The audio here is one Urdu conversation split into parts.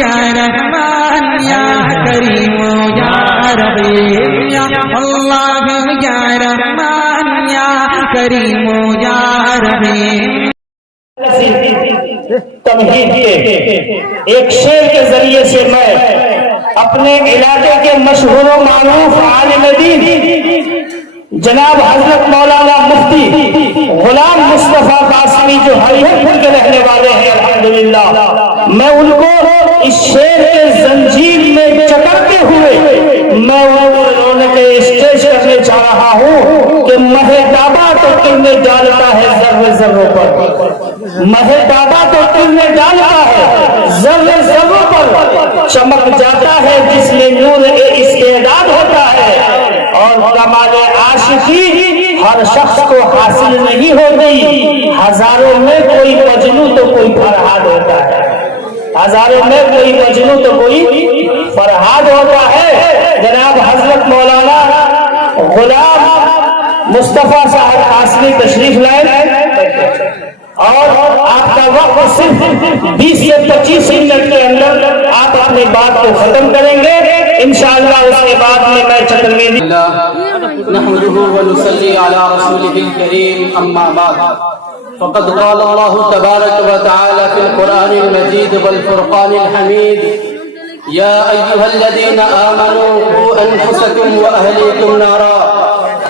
یا رحمان یا کریم یا رحیم یا اللہ یا رحمان یا کریم یا رحیم. تمہید کے ایک شعر کے ذریعے سے میں اپنے علاقے کے مشہور و معروف عالم دین جناب حضرت مولانا مفتی غلام مصطفیٰ قاسمی جو ہریہر پور کے رہنے والے ہیں الحمدللہ، میں ان کو اس شعر کے زنجیر میں جکڑتے ہوئے میں انہوں کے اسٹیج کرنے چاہ رہا ہوں کہ مہتابہ تو تم نے ڈالتا ہے ذرے ذروں پر، مہتابہ تو تم نے ڈالتا ہے ذرے ذروں پر، چمک جاتا ہے جس میں نور استعداد ہوتا ہے، اور کمال عاشقی ہر شخص کو حاصل نہیں ہوتی، ہزاروں میں کوئی مجنوں تو کوئی فرہاد ہوتا ہے، ہزاروں میں کوئی مجنوں تو کوئی فرہاد ہوتا ہے. جناب حضرت مولانا غلام مصطفیٰ صاحب قاسمی تشریف لائے اور آپ کا وقت صرف 20 سے 25 منٹ کے اندر آپ اپنی بات کو ختم کریں گے انشاءاللہ. اس کے بعد میں چترویں نحمده ونصلي على رسوله الكريم أما بعد فقد قال الله تبارك وتعالى في القرآن المجيد والفرقان الحميد يا أيها الذين آمنوا قوا أنفسكم وأهليكم نارا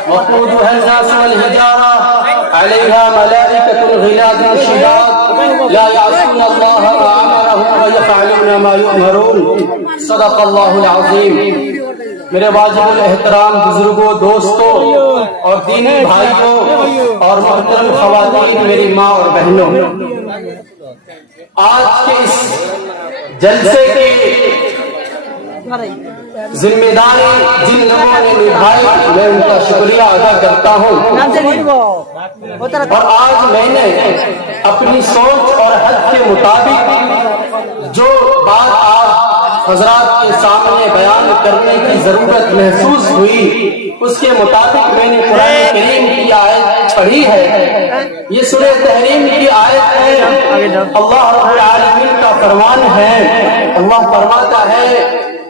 وقودها الناس والحجارة عليها ملائكة غلاظ شداد لا يعصون الله ما أمرهم ويفعلون ما يؤمرون. صدق الله العظيم. میرے واجب الاحترام بزرگوں، دوستوں اور دینی بھائیوں اور محترم خواتین، میری ماں اور بہنوں، آج کے اس جلسے کی ذمہ داری جن لوگوں نے نبھائی میں ان کا شکریہ ادا کرتا ہوں، اور آج میں نے اپنی سوچ اور حد کے مطابق جو بات آپ حضرات کے سامنے بیان کرنے کی ضرورت محسوس ہوئی اس کے مطابق میں نے قرآن کریم کی آیت پڑھی ہے. یہ سورہ تحریم کی آیت ہے. اللہ رب العالمین کا فرمان ہے. اللہ فرماتا ہے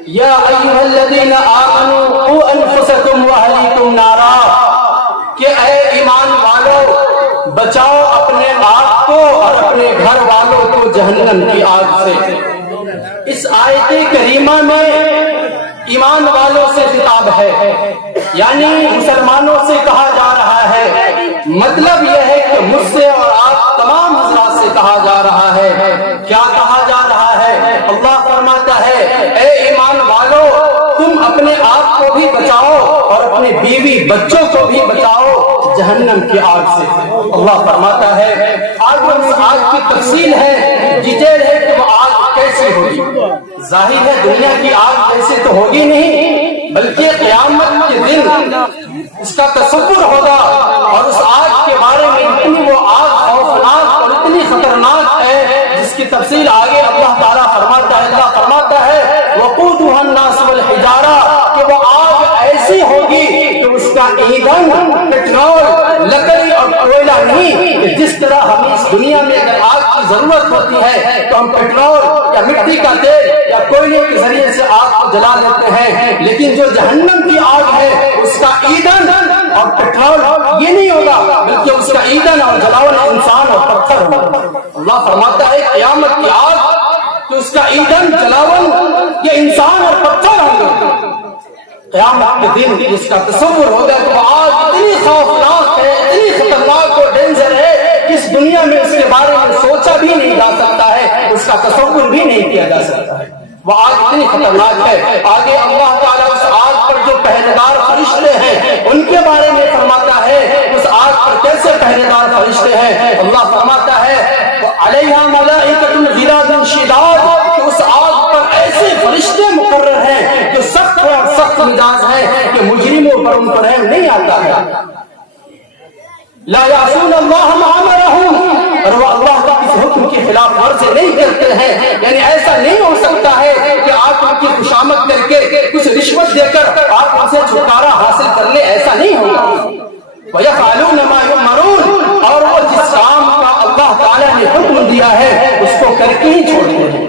یا ایھا الذین آمنوا قوا انفسکم واہلیکم نارا، کہ اے ایمان والو بچاؤ اپنے آپ کو اور اپنے گھر والوں کو جہنم کی آگ سے. اس آیت کریمہ میں ایمان والوں سے خطاب ہے، یعنی مسلمانوں سے کہا جا رہا ہے. مطلب یہ ہے کہ مجھ سے اور آپ تمام حضرات سے کہا جا رہا ہے. کیا کہا جا رہا ہے؟ اللہ فرماتا ہے اے ایمان والو تم اپنے آپ کو بھی بچاؤ اور اپنے بیوی بچوں کو بھی بچاؤ جہنم کی آگ سے. اللہ فرماتا ہے آگ کی تفصیل ہے، ڈیٹیل ہے کہ وہ آگ کیسی ہوگی. ظاہر ہے دنیا کی آگ ایسے تو ہوگی نہیں، بلکہ قیامت کے دن اس کا تصور ہوگا، اور اس آگ کے بارے میں اتنی وہ آگ خوفناک اور اتنی خطرناک ہے جس کی تفصیل آگے اللہ تعالیٰ فرماتا ہے. اللہ فرماتا ہے وقودها الناس والحجارہ، کہ وہ آگ ایسی ہوگی کہ اس کا ایندھن پیٹرول، لکڑی اور کوئلہ نہیں، کہ جس طرح ہمیں اس دنیا میں اگر آگ کی ضرورت ہوتی ہے تو ہم پیٹرول یا مٹی کا تیل یا کوئلے کے ذریعے سے آگ کو جلا لیتے ہیں، لیکن جو جہنم کی آگ ہے اس کا ایندھن اور پیٹرول یہ نہیں ہوگا، بلکہ اس کا ایندھن اور جلاون انسان اور پتھر ہوگا. اللہ فرماتا ہے قیامت کی آگ کہ اس کا ایندھن جلاون یہ انسان اور پتھر ہوں گے. قیامت کے دن جس کا تصور ہوگا کہ وہ آگ اتنی خوفناک ہے، اتنی خطرناک اور ڈینجر ہے کہ اس دنیا میں اس کے بارے میں سوچا بھی نہیں جا سکتا ہے، اس کا تصور بھی نہیں کیا جا سکتا ہے. وہ آگ اتنی خطرناک ہے. آگے اللہ تعالیٰ اس آگ پر جو پہرےدار فرشتے ہیں ان کے بارے میں فرماتا ہے اس آگ پر کیسے پہرےدار فرشتے ہیں. اللہ فرماتا ہے علیہا ملائکۃ غلاظ شداد، کہ اس آگ پر ایسے فرشتے مقرر ہیں جو سخت اور سخت مزاج ہیں کہ مجرموں پر ان پر رحم نہیں آتا ہے. لا یعصون اللہ ما امرہم، اور وہ اللہ کا کسی حکم کی خلاف ورزی نہیں کرتے ہیں. یعنی ایسا نہیں ہو سکتا ہے کہ آپ ان کی خوشامد کر کے کچھ رشوت دے کر آپ ان سے چھٹکارا حاصل کر لیں، ایسا نہیں ہوگا. وَيَفْعَلُونَ مَا يُؤْمَرُونَ، اور وہ جس کام کا اللہ تعالیٰ نے حکم دیا ہے اس کو کر کے ہی چھوڑتے ہیں.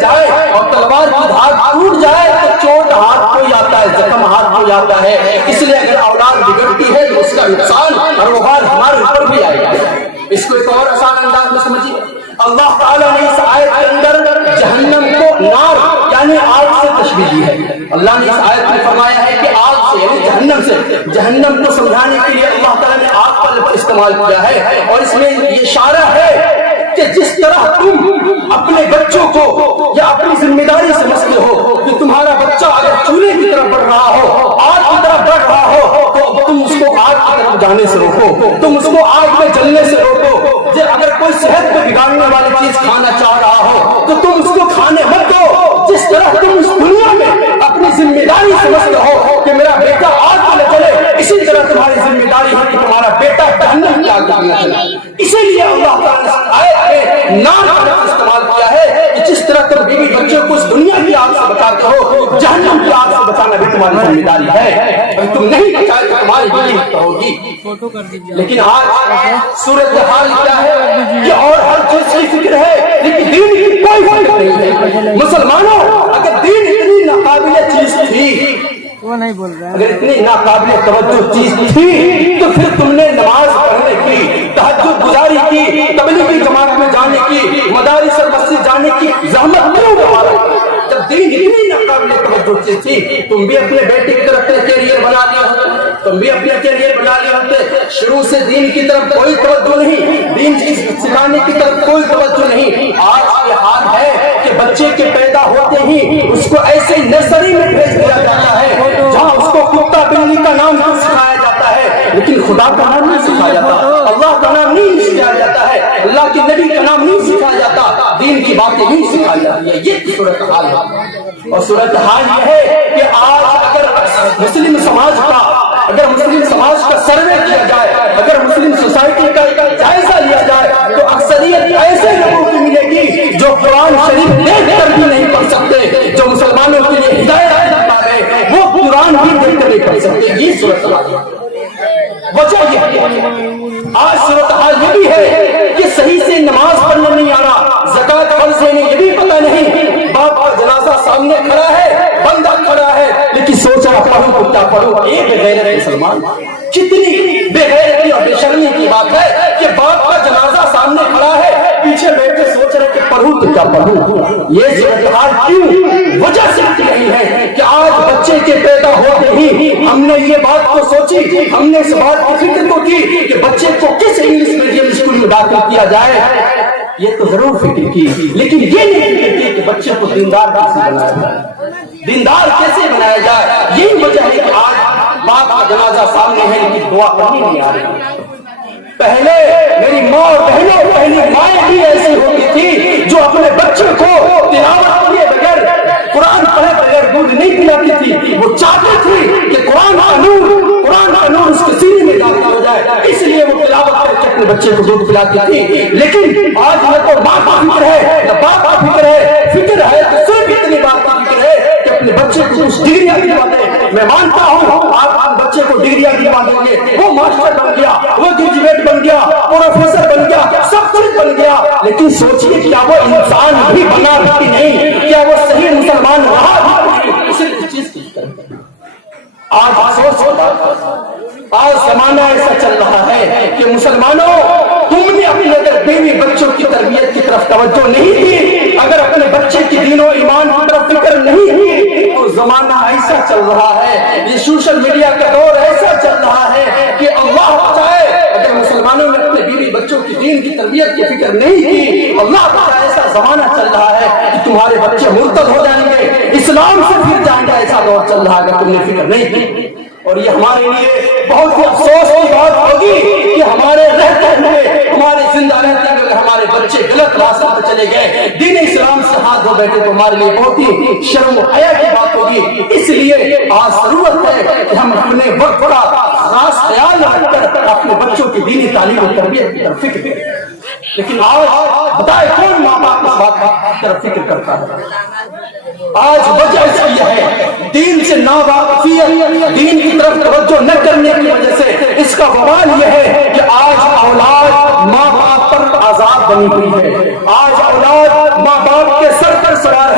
جائے اور تلوار کی دھار ٹوٹ جائے تو چوٹ ہاتھ کو ہی آتا ہے, زخم ہاتھ کو جاتا ہے. اس لیے اگر اولاد بگڑتی ہے تو اس کا نقصان اور وبال ہمارے اوپر بھی آئے گا. اس کو ایک اور آسان انداز میں سمجھیے. اللہ تعالیٰ نے اس آیت کے اندر جہنم کو نار یعنی آگ سے تشبیہ دی ہے. اللہ نے اس آیت میں فرمایا ہے کہ آگ سے یعنی جہنم سے, جہنم کو سمجھانے کے لیے اللہ تعالیٰ نے آگ کا لفظ استعمال کیا ہے. اور اس میں یہ اشارہ ہے کہ جس طرح تم اپنے بچوں کو یا اپنی ذمہ داری سمجھتے ہو کہ تمہارا بچہ اگر چولہے کی طرف بڑھ رہا ہو, آگ کی طرف بڑھ رہا ہو, تو تم اس کو آگ کی طرف جانے سے روکو, تم اس کو آگ میں جلنے سے روکو. اگر کوئی صحت کو بگاڑنے والی چیز کھانا چاہ رہا ہو تو تم اس کو کھانے مت دو. جس طرح تم اس دنیا میں اپنی ذمہ داری سمجھتے ہو کہ میرا بیٹا آگ میں نہ چلے, اسی طرح تمہاری ذمہ داری ہے کہ تمہارا بیٹا جہنم کی آگ میں نہ چلے. اسی لیے اللہ تعالیٰ نے آیت میں نار کا لفظ استعمال کیا ہے کہ جس طرح تم بیوی بچوں کو اس دنیا کی آگ سے بچاتے ہو, جہنم کی آگ سے بچانا بھی تمہاری ذمہ داری ہے. اگر تم نہیں بچائے تو تمہاری بیوی ہوگی. لیکن آج صورت حال کیا ہے کہ اور ہر چیز کی فکر ہے لیکن دین کی کوئی فکر نہیں ہے. مسلمانوں, اگر دین اتنی ناقابل چیز تھی, اگر اتنی ناقابل توجہ چیز تھی تو پھر تم نے نماز پڑھنے کی, تہجد گزاری کی, تبلیغی جماعت میں جانے کی, مدارس اور مسجد جانے کی زحمت کیوں اٹھائی؟ جب دین اتنی ناقابل توجہ چیز تھی, تم بھی اپنے بیٹے کی طرف اپنے کیریئر بنا لیا ہوتے, تم بھی اپنے کیریئر بنا لیا ہوتے. شروع سے دین کی طرف کوئی توجہ نہیں, دین سکھانے کی طرف کوئی توجہ نہیں. آج یہ حال ہے کہ بچے کے پیدا ہوتے ہی اس کو ایسے نرسری میں بھیج دیا جاتا ہے جہاں اس کو کتا بلی کا نام نہیں سکھایا جاتا ہے, لیکن خدا کا نام نہیں سکھایا جاتا, اللہ کا نام نہیں سکھایا جاتا ہے, اللہ کے نبی کا نام نہیں سکھایا جاتا, دین کی باتیں نہیں سکھائی جاتی ہے. یہ صورتحال ہے. اور صورتحال یہ ہے کہ آج اگر مسلم سماج کا سروے کیا جائے, اگر مسلم سوسائٹی کا جائزہ لیا جائے تو اکثریت ایسے لوگوں کی ملے گی جو قرآن شریف دیکھ کر بھی نہیں پڑھ سکتے, جو مسلمانوں کے لیے ہدایت کرتا ہے وہ قرآن بھی دیکھ کر نہیں پڑھ سکتے. یہ صورتحال ہے. وجہ یہ ہے, آج صورتحال یہ بھی ہے کہ صحیح سے نماز پڑھنے نہیں آ رہا, زکات فرض دینے یہ بھی پتہ نہیں, باپ کا جنازہ سامنے کھڑا ہے, بندہ کھڑا ہے, لیکن سوچ رہا پڑھوں کتا پڑھوں. ایک بغیر مسلمان, کتنی بے غیرتی اور بے شرمی کی بات ہے کہ باپ کا جنازہ سامنے کھڑا ہے, پیچھے بیٹھے سوچ رہے کہ پڑھوں تو کیا پڑھوں. یہ صورتحال کیوں؟ وجہ صرف یہی ہے کہ آج بچے کے پیدا ہوتے ہی ہم نے یہ بات کو سوچی, ہم نے اس بات کی فکر کو کی کہ بچے کو کس انگلش میڈیم اسکول میں داخل کیا جائے. یہ تو ضرور فکر کی, لیکن یہ نہیں فکر کی کہ بچے کو دیندار کیسے بنایا جائے, دیندار کیسے بنایا جائے. یہی وجہ ہے کہ آج باپ کا جنازہ سامنے ہے لیکن دعا کرنی نہیں آ رہی. پہلے میری ماں اور بہنوں, پہلی مائیں بھی ایسی ہوتی تھی جو اپنے بچے کو تلاوت کیے بغیر, قرآن پڑھے بغیر دودھ نہیں پلاتی تھی. وہ چاہتی تھی کہ قرآن کا نور اس کے سینے میں داخل ہو جائے, اس لیے وہ تلاوت کر کے اپنے بچے کو دودھ پلاتی تھی. لیکن آج نہ تو ماں کا فکر ہے نہ باپ کا فکر ہے تو صرف اتنی بات کا فکر ہے کہ اپنے بچے کو کچھ ڈگریاں دلوا دیں. میں مانتا ہوں آپ بچے کو ڈگریاں دلوا دیں گے, وہ ماسٹر بن گیا, وہ گریجویٹ بن گیا, پروفیسر بن گیا, سب کچھ بن گیا, لیکن سوچیے کیا وہ انسان بھی بنا بھی نہیں, کیا وہ صحیح مسلمان رہا بھی نہیں. اسی چیز کی آج افسوس ہوتا, آج زمانہ ایسا چل رہا ہے کہ مسلمانوں تم نے اپنے اگر بیوی بچوں کی تربیت کی طرف توجہ نہیں دی, اگر اپنے بچے کی دین و ایمان کی طرف فکر نہیں دی, تو زمانہ ایسا چل رہا ہے, یہ سوشل میڈیا کا دور ایسا چل رہا ہے کہ اللہ بچائے اگر مسلمانوں نے اپنے بیوی بچوں کی دین کی تربیت کی فکر نہیں کی, اللہ بچائے ایسا زمانہ چل رہا ہے کہ تمہارے بچے مرتد ہو جائیں گے, اسلام سے پھر جائیں گے. ایسا دور چل رہا ہے اگر تم نے فکر نہیں کی. اور یہ ہمارے لیے بہت ہی افسوس کی بات ہوگی کہ ہمارے رہتے ہوئے, ہمارے زندہ رہتے ہوئے ہمارے بچے غلط راستے پر چلے گئے, دین اسلام سے ہاتھ دھو بیٹھے, تو ہمارے لیے بہت ہی شرم و حیا کی بات ہوگی. اس لیے آج ضرورت ہے کہ ہم اپنے وقت کا خاص خیال رکھ کر اپنے بچوں کی دینی تعلیم و تربیت کی طرف فکر کریں. لیکن آج بتائے کون ماں باپ اس بات کی طرف فکر کرتا ہے؟ آج وجہ اس کی ہے دین سے ناواقفیت, دین کی طرف توجہ نہ کرنے کی وجہ سے. اس کا وبال یہ ہے کہ آج اولاد ماں باپ پر عذاب بنی ہوئی ہے, آج اولاد ماں باپ کے سر پر سوار